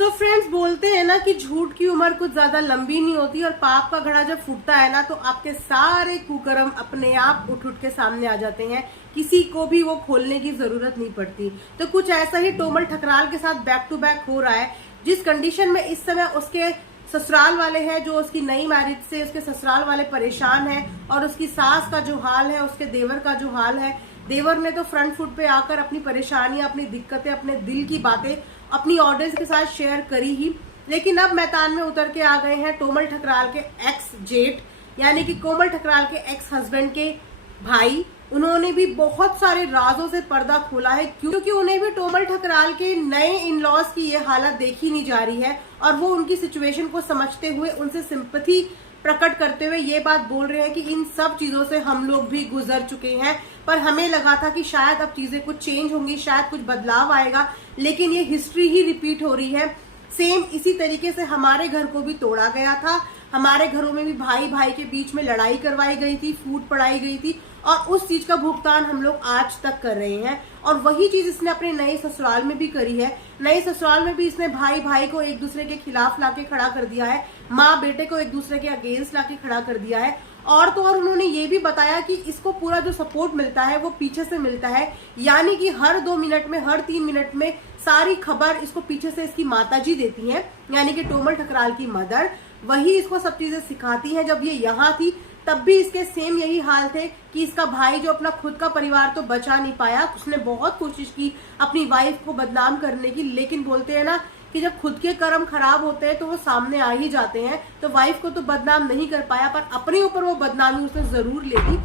So friends, बोलते हैं ना कि झूठ की उम्र कुछ ज्यादा लंबी नहीं होती और पाप का घड़ा जब फूटता है ना तो आपके सारे कुकर्म अपने आप उठ उठ के सामने आ जाते हैं। किसी को भी वो खोलने की जरूरत नहीं पड़ती। तो कुछ ऐसा ही टोमल ठकराल के साथ बैक टू बैक हो रहा है। जिस कंडीशन में इस समय उसके ससुराल वाले हैं, जो उसकी नई मैरिज से उसके ससुराल वाले परेशान हैं, और उसकी सास का जो हाल है, उसके देवर का जो हाल है। देवर ने तो फ्रंट फुट पे आकर अपनी परेशानियां, अपनी दिक्कतें, अपने दिल की बातें अपनी ऑडियंस के साथ शेयर करी ही। लेकिन अब मैदान में उतर के आ गए हैं टोमल ठकराल के एक्स जेठ, यानी कि कोमल ठकराल के एक्स हस्बैंड के भाई। उन्होंने भी बहुत सारे राजों से पर्दा खोला है, क्योंकि उन्हें भी टोमल ठकराल के नए इन लॉज की ये हालत देखी नहीं जा रही है और वो उनकी सिचुएशन को समझते हुए उनसे सिंपैथी प्रकट करते हुए ये बात बोल रहे हैं कि इन सब चीजों से हम लोग भी गुजर चुके हैं, पर हमें लगा था कि शायद अब चीजें कुछ चेंज होंगी, शायद कुछ बदलाव आएगा, लेकिन ये हिस्ट्री ही रिपीट हो रही है। सेम इसी तरीके से हमारे घर को भी तोड़ा गया था। हमारे घरों में भी भाई भाई के बीच में लड़ाई करवाई गई थी, फूट पड़ाई गई थी, और उस चीज का भुगतान हम लोग आज तक कर रहे हैं। और वही चीज इसने अपने नए ससुराल में भी करी है। नए ससुराल में भी इसने भाई भाई को एक दूसरे के खिलाफ लाके खड़ा कर दिया है, माँ बेटे को एक दूसरे के अगेंस्ट लाके खड़ा कर दिया है। और तो और उन्होंने ये भी बताया कि इसको पूरा जो सपोर्ट मिलता है वो पीछे से मिलता है, यानी कि हर 2 मिनट में, हर 3 मिनट में सारी खबर इसको पीछे से इसकी माताजी देती हैं, यानी कि टोमल ठकराल की मदर। वही इसको सब चीजें सिखाती हैं। जब ये यहाँ थी तब भी इसके सेम यही हाल थे कि इसका भाई जो अपना खुद का परिवार तो बचा नहीं पाया, उसने बहुत कोशिश की अपनी वाइफ को बदनाम करने की, लेकिन बोलते हैं ना कि जब खुद के कर्म खराब होते हैं तो वो सामने आ ही जाते हैं। तो वाइफ को तो बदनाम नहीं कर पाया, पर अपने ऊपर वो बदनामी उसने जरूर ले ली।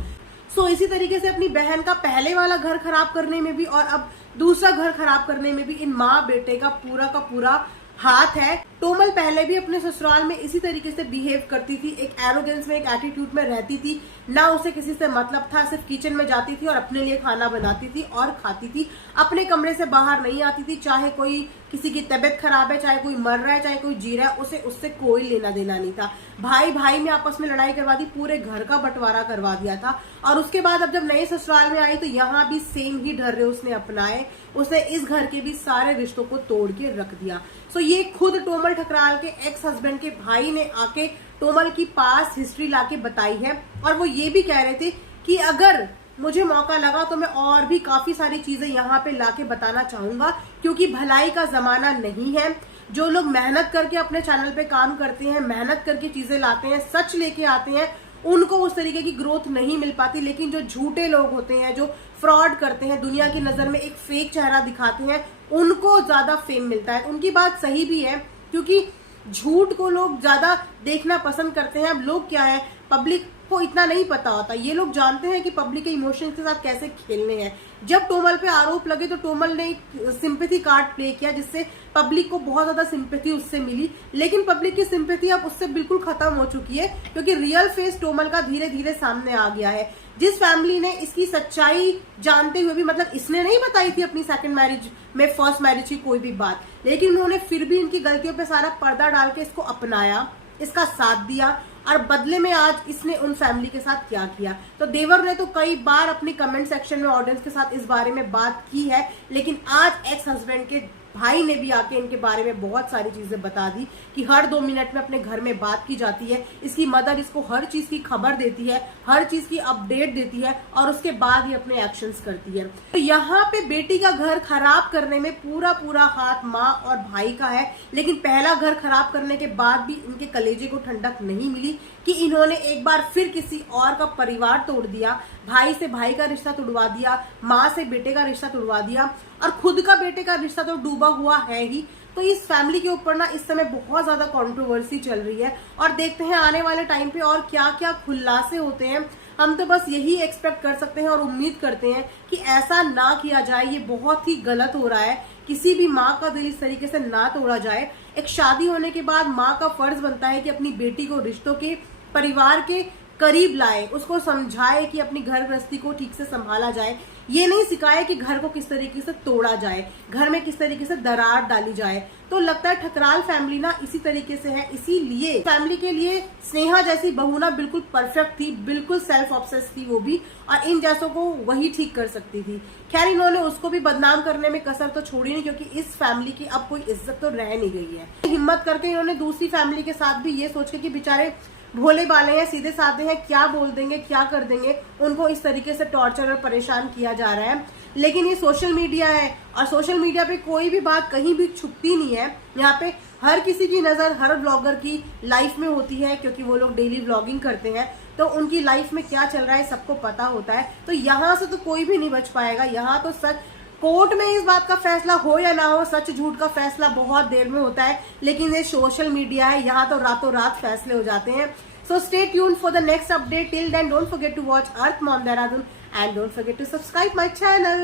सो इसी तरीके से अपनी बहन का पहले वाला घर खराब करने में भी और अब दूसरा घर खराब करने में भी इन माँ बेटे का पूरा हाथ है। टोमल पहले भी अपने ससुराल में इसी तरीके से बिहेव करती थी, एक एरोगेंस में, एक एटीट्यूड में रहती थी। ना उसे किसी से मतलब था, सिर्फ किचन में जाती थी और अपने लिए खाना बनाती थी और खाती थी। अपने कमरे से बाहर नहीं आती थी। चाहे कोई किसी की तबीयत खराब है, चाहे कोई मर रहा है, चाहे कोई जी रहा है, उसे उससे कोई लेना देना नहीं था। भाई भाई में आपस में लड़ाई करवा दी, पूरे घर का बंटवारा करवा दिया था। और उसके बाद अब जब नए ससुराल में आई तो यहाँ भी सेम ही ढर्रे उसने अपनाए। उसने इस घर के भी सारे रिश्तों को तोड़ के रख दिया। सो ये खुद टोमल ठकराल के एक्स हस्बैंड के भाई ने आके टोमल की पास हिस्ट्री लाके बताई है। और वो ये भी कह रहे थे कि अगर मुझे मौका लगा तो मैं और भी काफी सारी चीजें यहाँ पे लाके बताना चाहूंगा, क्योंकि भलाई का जमाना नहीं है। जो लोग मेहनत करके अपने चैनल पे काम करते हैं, मेहनत करके चीजें लाते हैं, सच लेके आते हैं, उनको उस तरीके की ग्रोथ नहीं मिल पाती। लेकिन जो झूठे लोग होते हैं, जो फ्रॉड करते हैं, दुनिया की नजर में एक फेक चेहरा दिखाते हैं, उनको ज्यादा फेम मिलता है। उनकी बात सही भी है, क्योंकि झूठ को लोग ज्यादा देखना पसंद करते हैं। अब लोग क्या है, पब्लिक को इतना नहीं पता होता। ये लोग जानते हैं कि पब्लिक के इमोशंस के साथ कैसे खेलने हैं। जब टोमल पे आरोप लगे तो टोमल ने एक सिंपैथी कार्ड प्ले किया, जिससे पब्लिक को बहुत ज्यादा सिंपैथी उससे मिली। लेकिन पब्लिक की सिंपैथी अब उससे बिल्कुल खत्म हो चुकी है, क्योंकि रियल फेस टोमल का धीरे धीरे सामने आ गया है। जिस फैमिली ने इसकी सच्चाई जानते हुए भी, मतलब इसने नहीं बताई थी अपनी सेकंड मैरिज में, फर्स्ट मैरिज की कोई भी बात, लेकिन उन्होंने फिर भी इनकी गलतियों पे सारा पर्दा डाल के इसको अपनाया, इसका साथ दिया। और बदले में आज इसने उन फैमिली के साथ क्या किया। तो देवर ने तो कई बार अपनी कमेंट सेक्शन में ऑडियंस के साथ इस बारे में बात की है, लेकिन आज एक्स हस्बैंड के भाई ने भी आके इनके बारे में बहुत सारी चीजें बता दी कि हर 2 मिनट में अपने घर में बात की जाती है। इसकी मदर इसको हर चीज की खबर देती है, हर चीज की अपडेट देती है, और उसके बाद ही अपने एक्शंस करती है। तो यहाँ पे बेटी का घर खराब करने में पूरा हाथ माँ और भाई का है। लेकिन पहला घर खराब करने के बाद भी इनके कलेजे को ठंडक नहीं मिली कि इन्होंने एक बार फिर किसी और का परिवार तोड़ दिया, भाई से भाई का रिश्ता तोड़वा दिया, माँ से बेटे का रिश्ता तोड़वा दिया, और खुद का बेटे का रिश्ता तो डूबा हुआ है ही। तो इस फैमिली के ऊपर ना इस समय बहुत ज्यादा कंट्रोवर्सी चल रही है, और देखते हैं आने वाले टाइम पे और क्या क्या खुलासे होते हैं। हम तो बस यही एक्सपेक्ट कर सकते हैं और उम्मीद करते हैं कि ऐसा ना किया जाए। ये बहुत ही गलत हो रहा है। किसी भी माँ का दिल इस तरीके से ना तोड़ा जाए। एक शादी होने के बाद माँ का फर्ज बनता है कि अपनी बेटी को रिश्तों के, परिवार के करीब लाए, उसको समझाए कि अपनी घर गृहस्थी को ठीक से संभाला जाए। ये नहीं सिखाया कि घर को किस तरीके से तोड़ा जाए, घर में किस तरीके से दरार डाली जाए। तो लगता है ठकराल फैमिली ना इसी तरीके से है। इसीलिए फैमिली के लिए स्नेहा जैसी बहू ना बिल्कुल परफेक्ट थी, बिल्कुल सेल्फ ऑब्सेस थी वो भी, और इन जैसों को वही ठीक कर सकती थी। खैर इन्होंने उसको भी बदनाम करने में कसर तो छोड़ी नहीं, क्योंकि इस फैमिली की अब कोई इज्जत तो रह नहीं गई है। हिम्मत करके इन्होंने दूसरी फैमिली के साथ भी ये सोच के कि बेचारे भोले भाले हैं, सीधे साधे हैं, क्या बोल देंगे क्या कर देंगे, उनको इस तरीके से टॉर्चर और परेशान किया जा रहा है। लेकिन ये सोशल मीडिया है और सोशल मीडिया पे कोई भी बात कहीं भी छुपती नहीं है। यहाँ पे हर किसी की नजर हर ब्लॉगर की लाइफ में होती है, क्योंकि वो लोग डेली ब्लॉगिंग करते हैं, तो उनकी लाइफ में क्या चल रहा है सबको पता होता है। तो यहाँ से तो कोई भी नहीं बच पाएगा। यहाँ तो सच कोर्ट में इस बात का फैसला हो या ना हो, सच झूठ का फैसला बहुत देर में होता है। लेकिन ये सोशल मीडिया है, यहाँ तो रातों रात फैसले हो जाते हैं। So stay tuned for the next update. Till then, don't forget to watch Earth Mom Dehradun and don't forget to subscribe my channel.